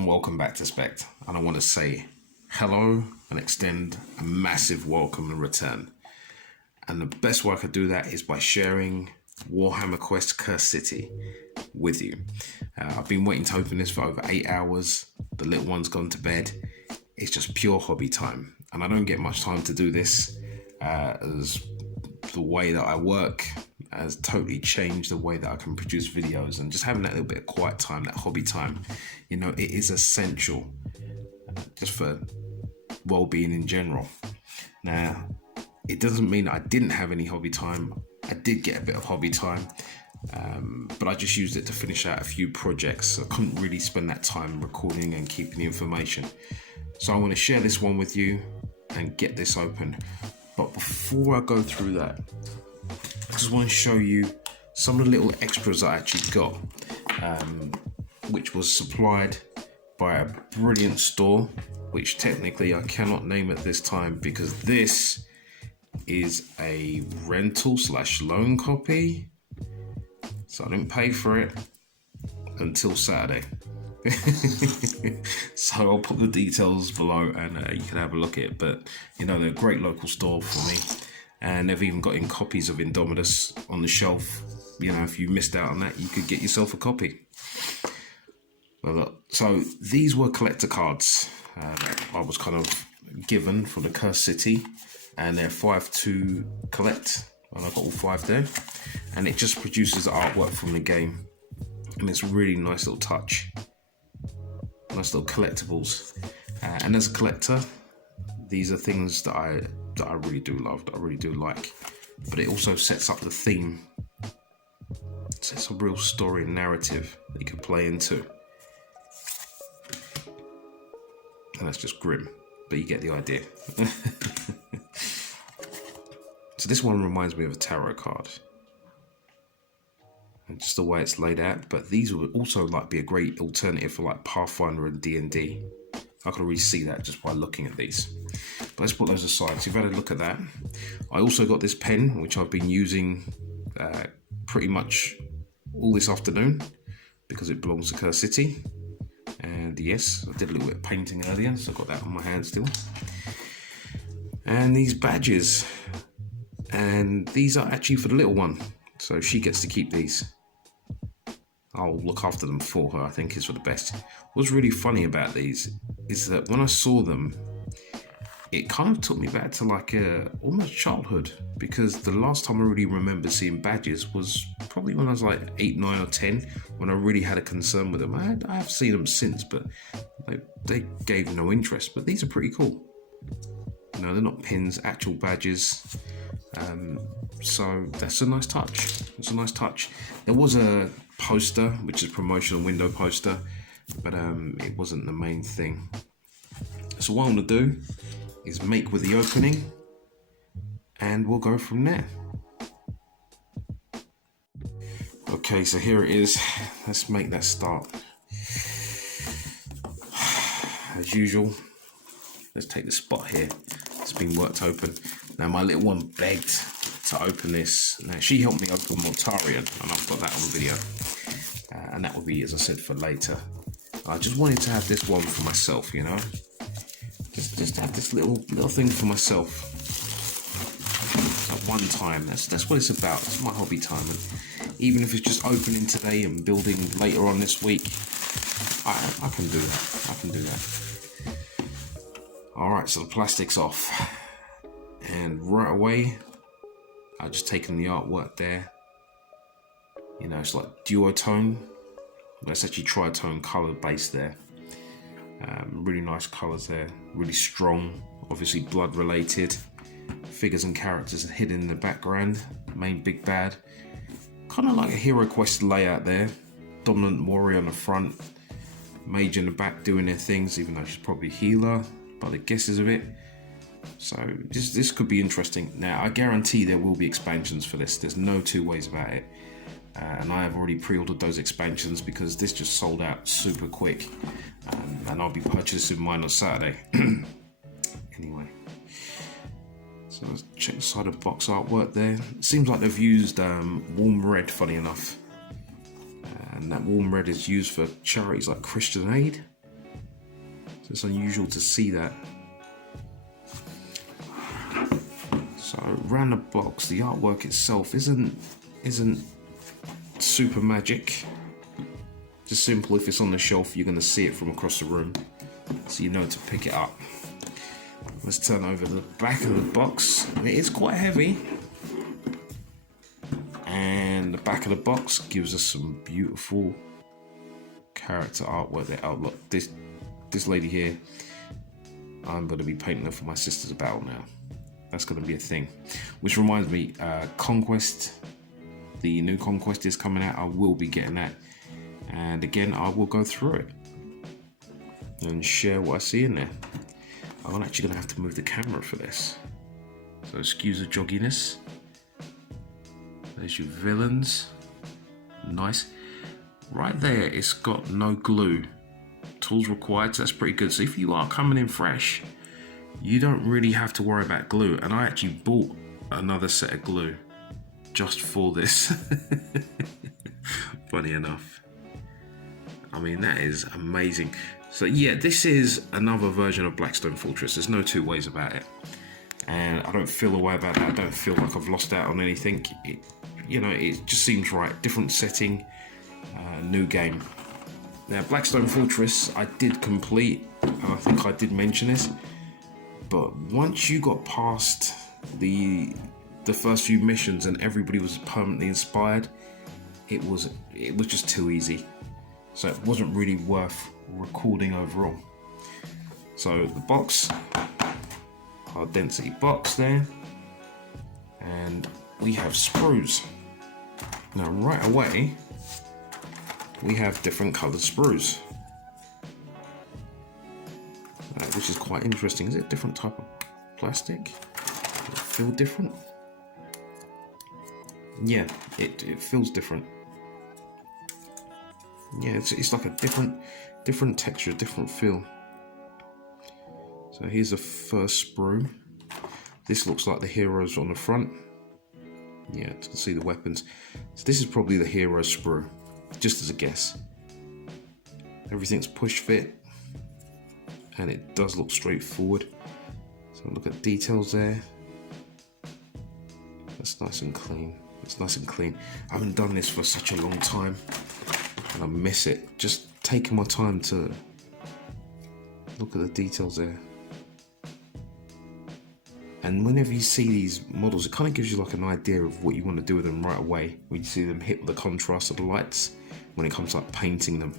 and welcome back to Spekd, and I want to say hello and extend a massive welcome and return. And the best way I could do that is by sharing Warhammer Quest Curst City with you. I've been waiting to open this for over 8 hours. The little one's gone to bed. It's just pure hobby time, and I don't get much time to do this as the way that I work has totally changed the way that I can produce videos, and just having that little bit of quiet time, that hobby time, you know, it is essential just for well-being in general. Now, it doesn't mean that I didn't have any hobby time. I did get a bit of hobby time, but I just used it to finish out a few projects. I couldn't really spend that time recording and keeping the information. So I want to share this one with you and get this open. But before I go through that, I just want to show you some of the little extras I actually got, which was supplied by a brilliant store, which technically I cannot name at this time because this is a rental / loan copy. So I didn't pay for it until Saturday. So I'll put the details below and you can have a look at it. But you know, they're a great local store for me. And they've even got in copies of Indomitus on the shelf. You know, if you missed out on that, you could get yourself a copy. Well, look, so these were collector cards I was kind of given for the Curst City, and they're 5 to collect, and I've got all 5 there. And it just produces artwork from the game, and it's a really nice little touch, nice little collectibles. And as a collector, these are things that I really do love, that I really do like. But it also sets up the theme. It sets a real story and narrative that you can play into. And that's just grim, but you get the idea. So this one reminds me of a tarot card, and just the way it's laid out. But these would also be a great alternative for like Pathfinder and D&D. I can really see that just by looking at these. But let's put those aside. So you've had a look at that. I also got this pen, which I've been using pretty much all this afternoon because it belongs to Curst City. And yes, I did a little bit of painting earlier, so I've got that on my hand still. And these badges. And these are actually for the little one, so she gets to keep these. I'll look after them for her, I think is for the best. What's really funny about these is that when I saw them, it kind of took me back to like almost childhood, because the last time I really remember seeing badges was probably when I was like 8, 9 or 10, when I really had a concern with them. I have seen them since, but they gave no interest. But these are pretty cool. You know, they're not pins, actual badges. So that's a nice touch. It's a nice touch. There was a poster, which is a promotional window poster, but it wasn't the main thing. So what I'm going to do is make with the opening, and we'll go from there. Okay, so here it is. Let's make that start. As usual, let's take the spot here. It's been worked open. Now my little one begged to open this. Now she helped me open Mortarion, and I've got that on video. And that will be, as I said, for later. I just wanted to have this one for myself, you know. Just have this little thing for myself at one time. That's what it's about. It's my hobby time, and even if it's just opening today and building later on this week, I can do that. I can do that. All right, so the plastic's off, and right away, I've just taken the artwork there. You know, it's like duotone. That's actually tritone color base there. Really nice colors there, really strong, obviously blood related. Figures and characters hidden in the background, main big bad. Kind of like a Hero Quest layout there. Dominant warrior on the front, mage in the back doing their things, even though she's probably a healer by the guesses of it. So this could be interesting. Now I guarantee there will be expansions for this. There's no two ways about it. And I have already pre-ordered those expansions because this just sold out super quick, and I'll be purchasing mine on Saturday. Anyway, so let's check the side of box artwork there. It seems like they've used warm red, funny enough, and that warm red is used for charities like Christian Aid. It's unusual to see that. So around the box, the artwork itself isn't super magic. Just simple. If it's on the shelf, you're going to see it from across the room, so you know to pick it up. Let's turn over the back of the box. It is quite heavy, and the back of the box gives us some beautiful character artwork there. Oh look, this lady here, I'm going to be painting her for my sister's battle now. That's going to be a thing. Which reminds me, Conquest, the new Conquest is coming out. I will be getting that, and again I will go through it and share what I see in there. I'm actually going to have to move the camera for this, so excuse the jogginess. There's your villains. Nice. Right there, it's got no glue. Tools required, so that's pretty good. So if you are coming in fresh, you don't really have to worry about glue. And I actually bought another set of glue just for this. Funny enough. I mean, that is amazing. So yeah, this is another version of Blackstone Fortress. There's no two ways about it. And I don't feel a way about that. I don't feel like I've lost out on anything. It just seems right. Different setting, new game. Now, Blackstone Fortress, I did complete, and I think I did mention this, but once you got past the first few missions and everybody was permanently inspired, it was just too easy. So it wasn't really worth recording overall. So the box, our density box there, and we have sprues. Now right away, we have different coloured sprues, which is quite interesting. Is it different type of plastic? Does it feel different? Yeah, it feels different. Yeah, it's like a different texture, different feel. So here's the first sprue. This looks like the heroes on the front. Yeah, you can see the weapons. So this is probably the hero sprue, just as a guess. Everything's push fit, and it does look straightforward. So look at details there. That's nice and clean. It's nice and clean. I haven't done this for such a long time, and I miss it. Just taking my time to look at the details there. And whenever you see these models, it kind of gives you like an idea of what you want to do with them right away. When you see them hit the contrast of the lights, when it comes to like painting them.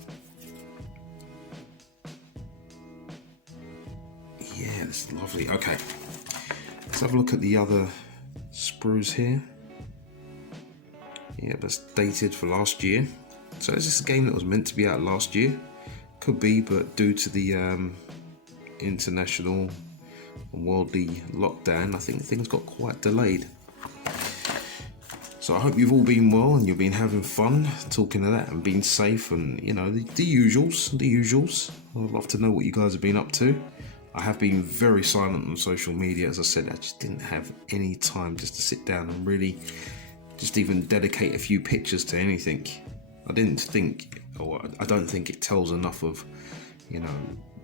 Yeah, that's lovely. Okay, let's have a look at the other sprues here. Yeah, that's dated for last year. So is this a game that was meant to be out last year? Could be, but due to the international worldly lockdown, I think things got quite delayed. So I hope you've all been well and you've been having fun talking to that and being safe, and the usuals. I'd love to know what you guys have been up to. I have been very silent on social media. As I said, I just didn't have any time just to sit down and really just even dedicate a few pictures to anything. I don't think it tells enough of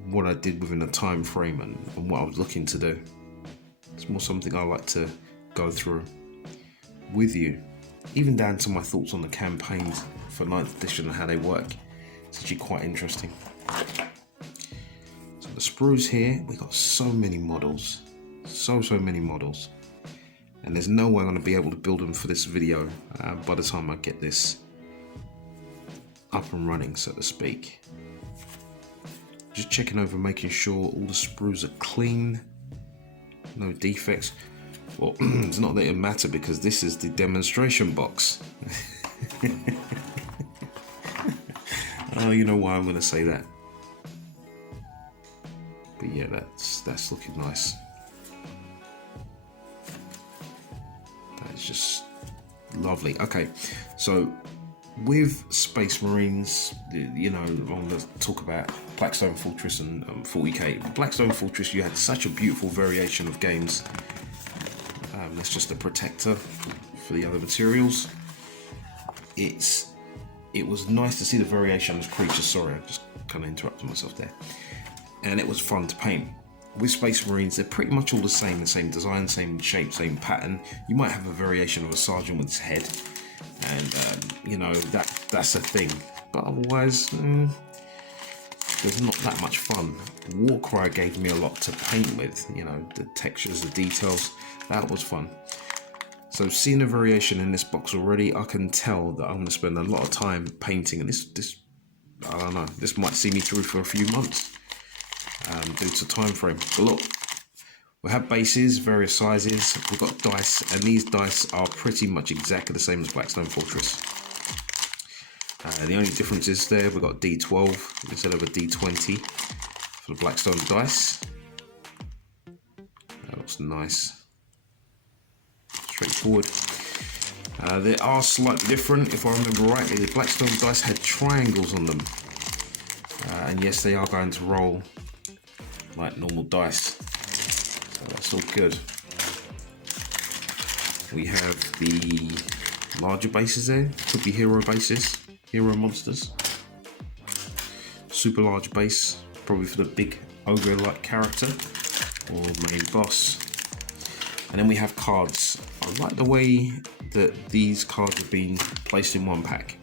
what I did within a time frame and what I was looking to do. It's more something I like to go through with you, even down to my thoughts on the campaigns for 9th edition and how they work. It's actually quite interesting. So the sprues here, we got so many models, so many models, and there's no way I'm going to be able to build them for this video by the time I get this up and running, so to speak. Just checking over, making sure all the sprues are clean, no defects. Well, it's not that it matter because this is the demonstration box. Oh, you know why I'm going to say that. But yeah, that's looking nice. That's just lovely. Okay, so with Space Marines, I'm going to talk about Blackstone Fortress and 40k. Blackstone Fortress, you had such a beautiful variation of games. That's just a protector for the other materials. It was nice to see the variation of creatures. Sorry, I just kind of interrupted myself there. and it was fun to paint. With Space Marines, they're pretty much all the same design, same shape, same pattern. You might have a variation of a sergeant with his head, and you know, that's a thing. But otherwise, there's not that much fun. Warcry gave me a lot to paint with, you know, the textures, the details, that was fun. So seeing the variation in this box already, I can tell that I'm going to spend a lot of time painting, and this I don't know, this might see me through for a few months due to time frame. But look, we have bases, various sizes, we've got dice, and these dice are pretty much exactly the same as Blackstone Fortress. The only difference is there we've got D12 instead of a D20 for the Blackstone dice. That looks nice. Straightforward. They are slightly different. If I remember rightly, the Blackstone dice had triangles on them. And yes, they are going to roll like normal dice. So that's all good. We have the larger bases there. Could be hero bases. Hero monsters. Super large base, probably for the big ogre-like character or main boss. And then we have cards. I like the way that these cards have been placed in one pack.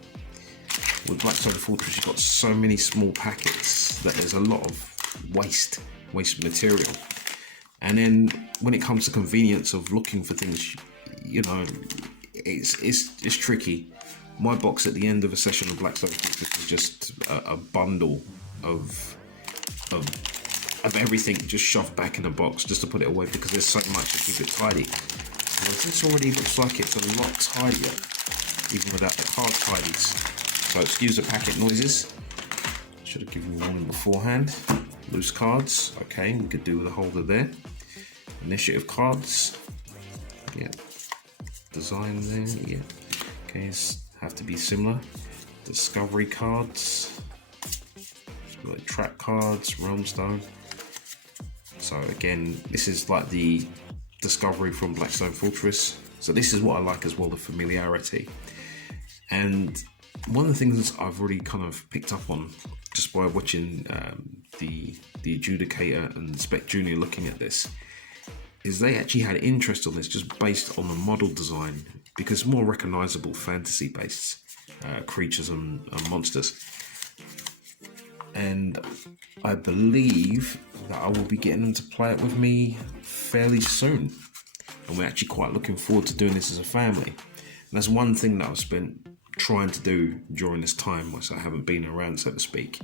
With Blackstone Fortress, you've got so many small packets that there's a lot of waste material. And then when it comes to convenience of looking for things, you know, it's tricky. My box at the end of a session of Blackstone Fortress is just a bundle of everything just shoved back in a box just to put it away because there's so much to keep it tidy. Whereas this already looks like it's a lot tidier, even without the card tidies. So excuse the packet noises. Should have given you one beforehand. Loose cards, okay, we could do with a holder there. Initiative cards, yeah. Design there, yeah. Okay, have to be similar. Discovery cards, like track cards, realm stone. So again, this is like the discovery from Blackstone Fortress. So this is what I like as well, the familiarity. And one of the things I've already kind of picked up on just by watching the Adjudicator and Spec Junior looking at this is they actually had interest on this just based on the model design, because more recognizable fantasy based creatures and monsters. And I believe that I will be getting them to play it with me fairly soon, and we're actually quite looking forward to doing this as a family. And that's one thing that I've spent trying to do during this time, which I haven't been around, so to speak,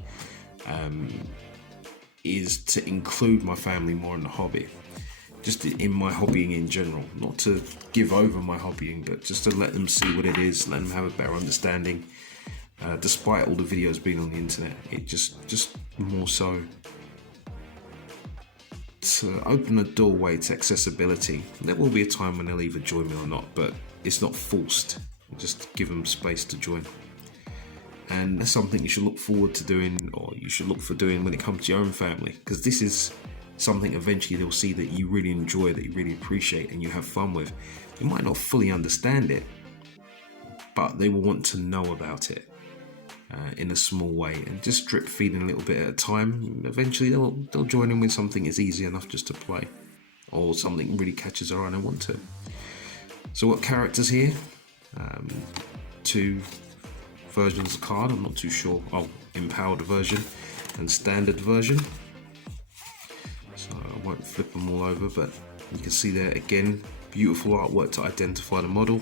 is to include my family more in the hobby, just in my hobbying in general. Not to give over my hobbying, but just to let them see what it is, let them have a better understanding. Despite all the videos being on the internet, it just more so to open a doorway to accessibility. There will be a time when they'll either join me or not, but it's not forced. Just give them space to join. And that's something you should look forward to doing, or you should look for doing when it comes to your own family, because this is something eventually they'll see that you really enjoy, that you really appreciate, and you have fun with. You might not fully understand it, but they will want to know about it in a small way, and just drip feeding a little bit at a time. Eventually they'll join in with something that's easy enough just to play, or something really catches their eye and they want to. So what characters here? 2 versions of card, I'm not too sure. Oh, empowered version and standard version. So I won't flip them all over, but you can see there again, beautiful artwork to identify the model.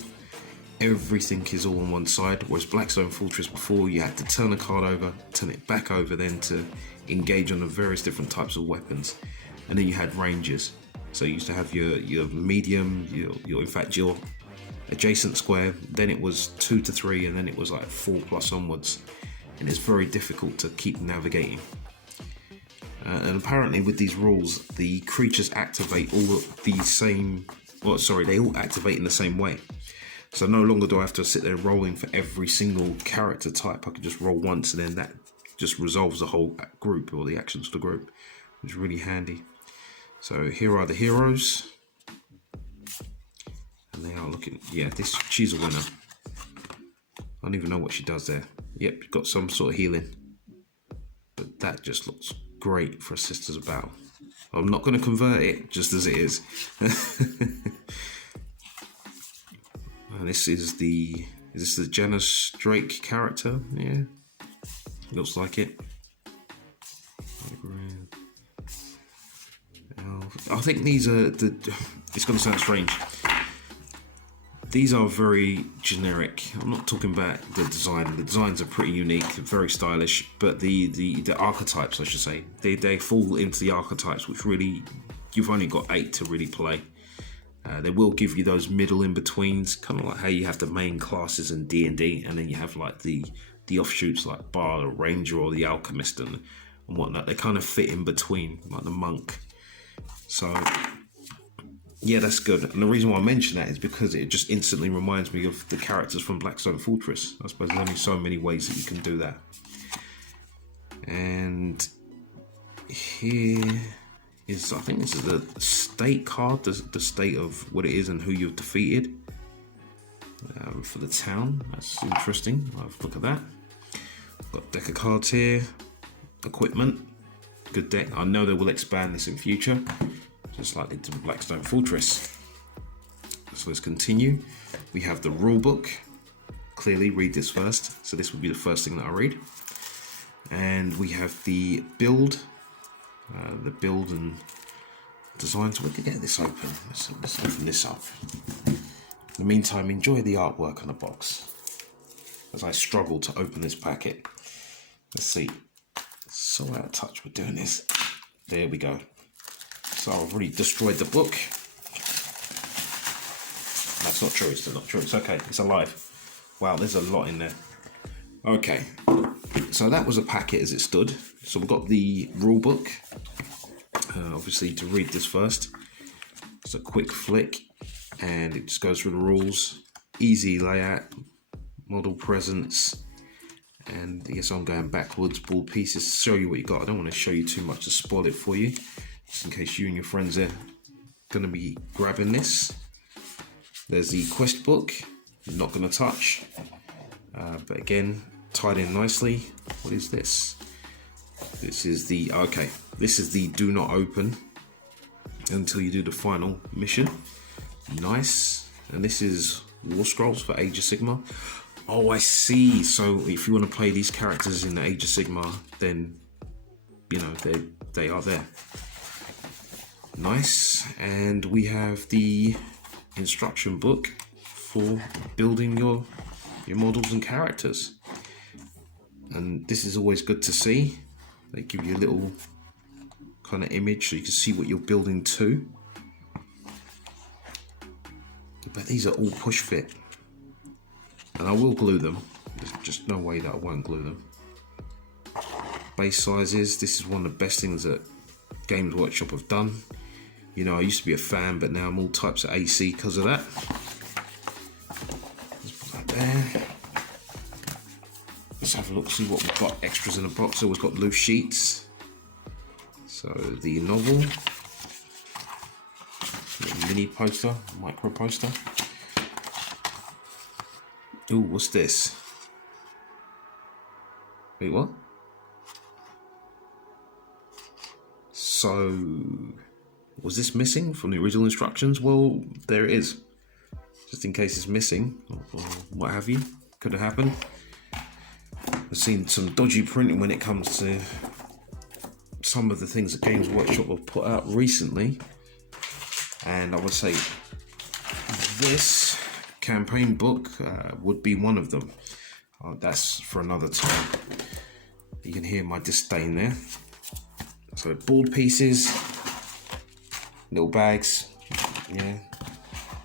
Everything is all on one side, whereas Blackstone Fortress before, you had to turn a card over, turn it back over, then to engage on the various different types of weapons. And then you had ranges. So you used to have your medium, your in fact your adjacent square, then it was 2 to 3, and then it was like 4+ onwards. And it's very difficult to keep navigating. And apparently with these rules, the creatures activate all the same, they all activate in the same way. So no longer do I have to sit there rolling for every single character type. I can just roll once and then that just resolves the whole group, or the actions of the group, which is really handy. So here are the heroes. And they are looking, yeah, she's a winner. I don't even know what she does there. Yep, got some sort of healing. But that just looks great for a Sisters of Battle. I'm not going to convert it just as it is. And this is the Janus Drake character? Yeah, looks like it. I think these are it's going to sound strange. These are very generic. I'm not talking about the design. The designs are pretty unique, very stylish. But the archetypes, I should say, they fall into the archetypes, which really you've only got 8 to really play. They will give you those middle in betweens, kind of like how you have the main classes in D&D, and then you have like the offshoots like Bard or Ranger or the Alchemist and whatnot. They kind of fit in between, like the Monk. So yeah, that's good. And the reason why I mention that is because it just instantly reminds me of the characters from Blackstone Fortress. I suppose there's only so many ways that you can do that. And here is, I think this is the state card, the state of what it is and who you've defeated for the town. That's interesting. I'll have a look at that. Got a deck of cards here. Equipment. Good deck. I know they will expand this in future, just like they did with Blackstone Fortress. So let's continue. We have the rule book. Clearly, read this first. So this will be the first thing that I read. And we have the build and design. So we can get this open. Let's open this up. In the meantime, enjoy the artwork on the box as I struggle to open this packet. Let's see. So out of touch with doing this. There we go. So I've already destroyed the book. That's not true. It's not true. It's okay. It's alive. Wow, there's a lot in there. Okay. So that was a packet as it stood. So we've got the rule book. Obviously, to read this first, it's a quick flick and it just goes through the rules. Easy layout, model presence, and I guess I'm going backwards. Board pieces to show you what you got. I don't want to show you too much to spoil it for you, just in case you and your friends are going to be grabbing this. There's the quest book. I'm not going to touch, but again, tied in nicely. What is this? This is the, okay, this is the do not open until you do the final mission. Nice. And this is War Scrolls for Age of Sigmar. Oh, I see. So if you want to play these characters in the Age of Sigmar, then, you know, they are there. Nice. And we have the instruction book for building your models and characters. And this is always good to see. They give you a little kind of image so you can see what you're building to. But these are all push fit. And I will glue them. There's just no way that I won't glue them. Base sizes. This is one of the best things that Games Workshop have done. You know, I used to be a fan, but now I'm all types of AC because of that. Let's put that there. Let's have a look, see what we've got extras in the box. So we've got loose sheets. So the novel. Mini poster, micro poster. Ooh, what's this? Wait, what? So, was this missing from the original instructions? Well, there it is. Just in case it's missing, or what have you. Could have happened. I've seen some dodgy printing when it comes to some of the things that Games Workshop have put out recently. And I would say this campaign book would be one of them. That's for another time. You can hear my disdain there. So board pieces, little bags, yeah,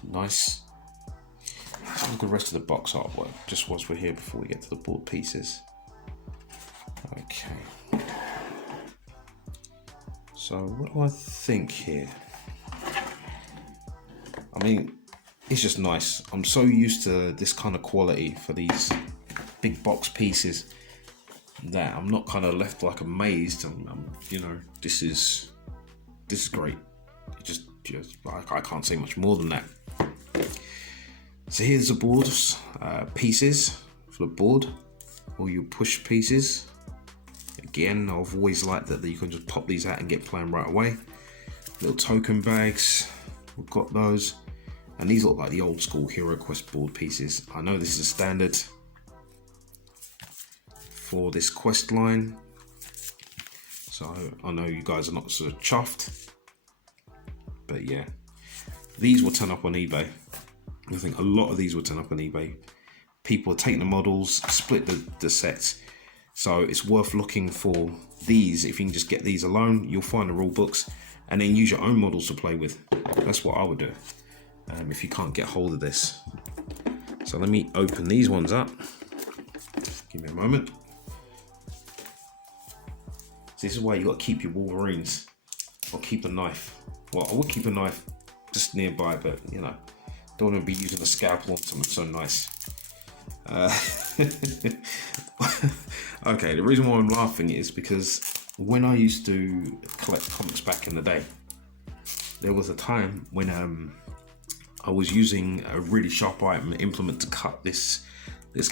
nice. Let's look at the rest of the box artwork, just whilst we're here before we get to the board pieces. Okay. So what do I think here? I mean, it's just nice. I'm so used to this kind of quality for these big box pieces that I'm not kind of left like amazed. You know, this is great. It just I can't say much more than that. So here's the boards, pieces for the board, all your push pieces. Again, I've always liked that you can just pop these out and get playing right away. Little token bags, we've got those. And these look like the old school Hero Quest board pieces. I know this is a standard for this quest line, so I know you guys are not so chuffed, but yeah, these will turn up on eBay. I think a lot of these will turn up on eBay. People are taking the models, split the sets, so it's worth looking for these. If you can just get these alone, you'll find the rule books and then use your own models to play with. That's what I would do if you can't get hold of this. So let me open these ones up. Give me a moment. So this is why you got to keep your Wolverines, or keep a knife. Well, I would keep a knife just nearby, but you know, don't want to be using a scalpel on something so nice. Okay, the reason why I'm laughing is because when I used to collect comics back in the day, there was a time when I was using a really sharp item implement to cut this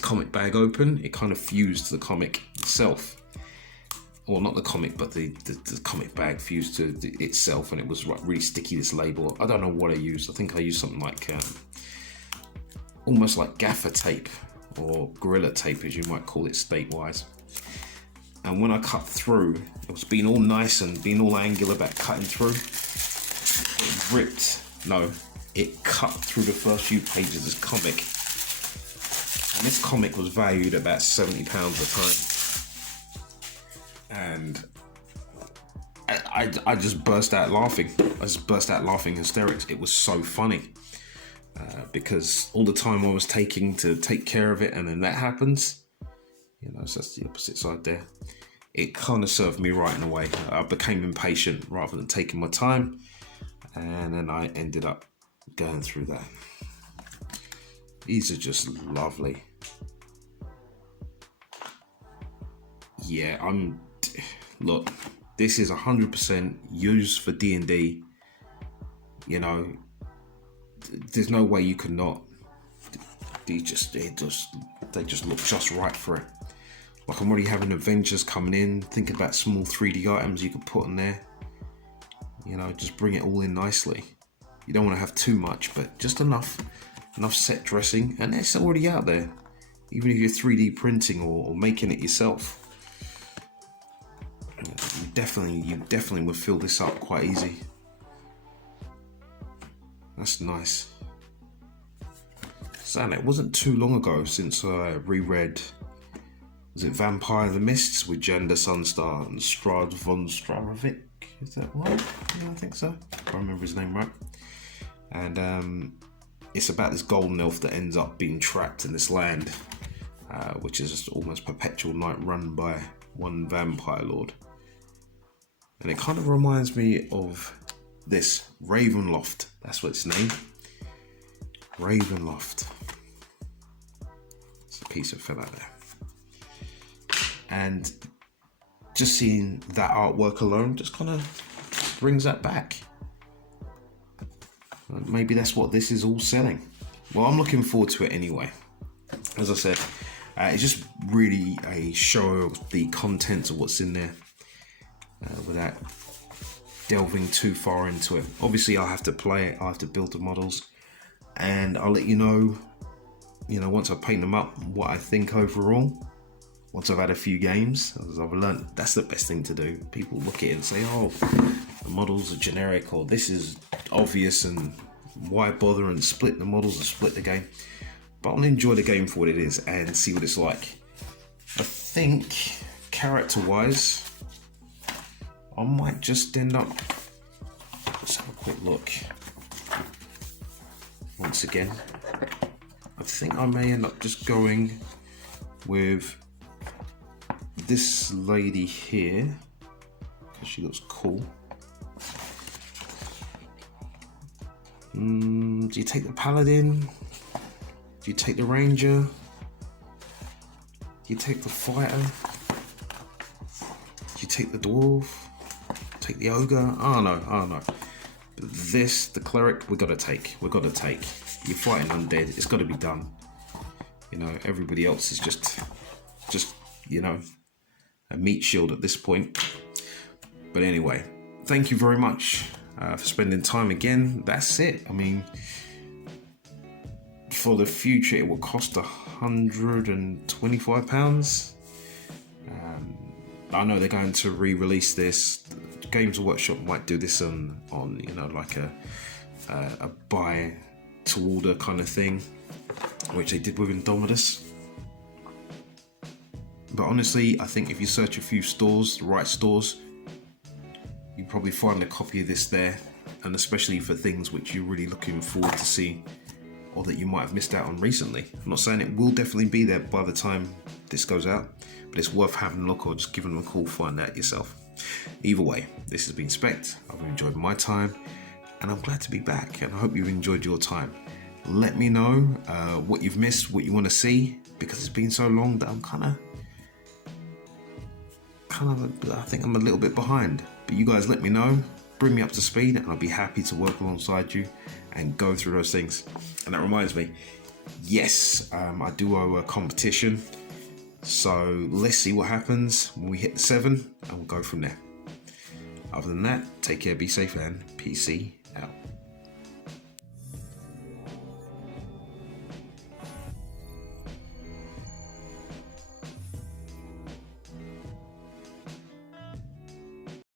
comic bag open. It kind of fused the comic itself. Well, not the comic, but the comic bag fused to itself, and it was really sticky, this label. I don't know what I used. I think I used something like almost like gaffer tape, or gorilla tape as you might call it state-wise. And when I cut through, it was being all nice and being all angular about cutting through. It ripped, no, it cut through the first few pages of this comic. And this comic was valued at about £70 a time. And I just burst out laughing. I just burst out laughing hysterics. It was so funny. Because all the time I was taking to take care of it, and then that happens, you know, so that's the opposite side there. It kind of served me right in a way. I became impatient rather than taking my time, and then I ended up going through that. These are just lovely. Yeah, look, this is 100% used for D&D. You know, there's no way you could not. They just look just right for it. Like, I'm already having Avengers coming in. Think about small 3D items you could put in there. You know, just bring it all in nicely. You don't want to have too much, but just enough set dressing, and it's already out there. Even if you're 3D printing or making it yourself, you definitely would fill this up quite easy. That's nice. So it wasn't too long ago since I reread, was it Vampire the Mists with Janda Sunstar and Strad von Strarovic? Is that right? Yeah, I think so. I can't remember his name right. And it's about this golden elf that ends up being trapped in this land, which is just almost perpetual night run by one vampire lord. And it kind of reminds me of this Ravenloft. That's what it's named. Ravenloft. It's a piece that fell out there. And just seeing that artwork alone just kind of brings that back. Maybe that's what this is all selling. Well, I'm looking forward to it anyway. As I said, it's just really a show of the contents of what's in there without delving too far into it. Obviously, I'll have to play it. I'll have to build the models, and I'll let you know, once I paint them up, what I think overall. Once I've had a few games, as I've learned, that's the best thing to do. People look at it and say, oh, the models are generic, or this is obvious, and why bother and split the models and split the game. But I'll enjoy the game for what it is and see what it's like. I think, character-wise, I might just end up, let's have a quick look. Once again, I think I may end up just going with this lady here, because she looks cool. Do you take the paladin? Do you take the ranger? Do you take the fighter? Do you take the dwarf? Take the ogre? I don't know. But this, the cleric, we gotta take. You're fighting undead. It's got to be done. Everybody else is just meat shield at this point. But anyway, thank you very much for spending time again. That's it. I mean, for the future, it will cost £125. I know they're going to re-release this. Games Workshop might do this on you know, like a buy to order kind of thing, which they did with Indomitus. But honestly, I think if you search a few stores, the right stores, you probably find a copy of this there, and especially for things which you're really looking forward to see, or that you might have missed out on recently. I'm not saying it will definitely be there by the time this goes out, but it's worth having a look, or just giving them a call, find out yourself. Either way, this has been Spekd. I've enjoyed my time, and I'm glad to be back, and I hope you've enjoyed your time. Let me know what you've missed, what you want to see, because it's been so long that I'm kind of, I think I'm a little bit behind. But you guys let me know, bring me up to speed, and I'll be happy to work alongside you and go through those things. And that reminds me, yes, I do owe a competition, so let's see what happens when we hit the 7, and we'll go from there. Other than that, take care, be safe, and PC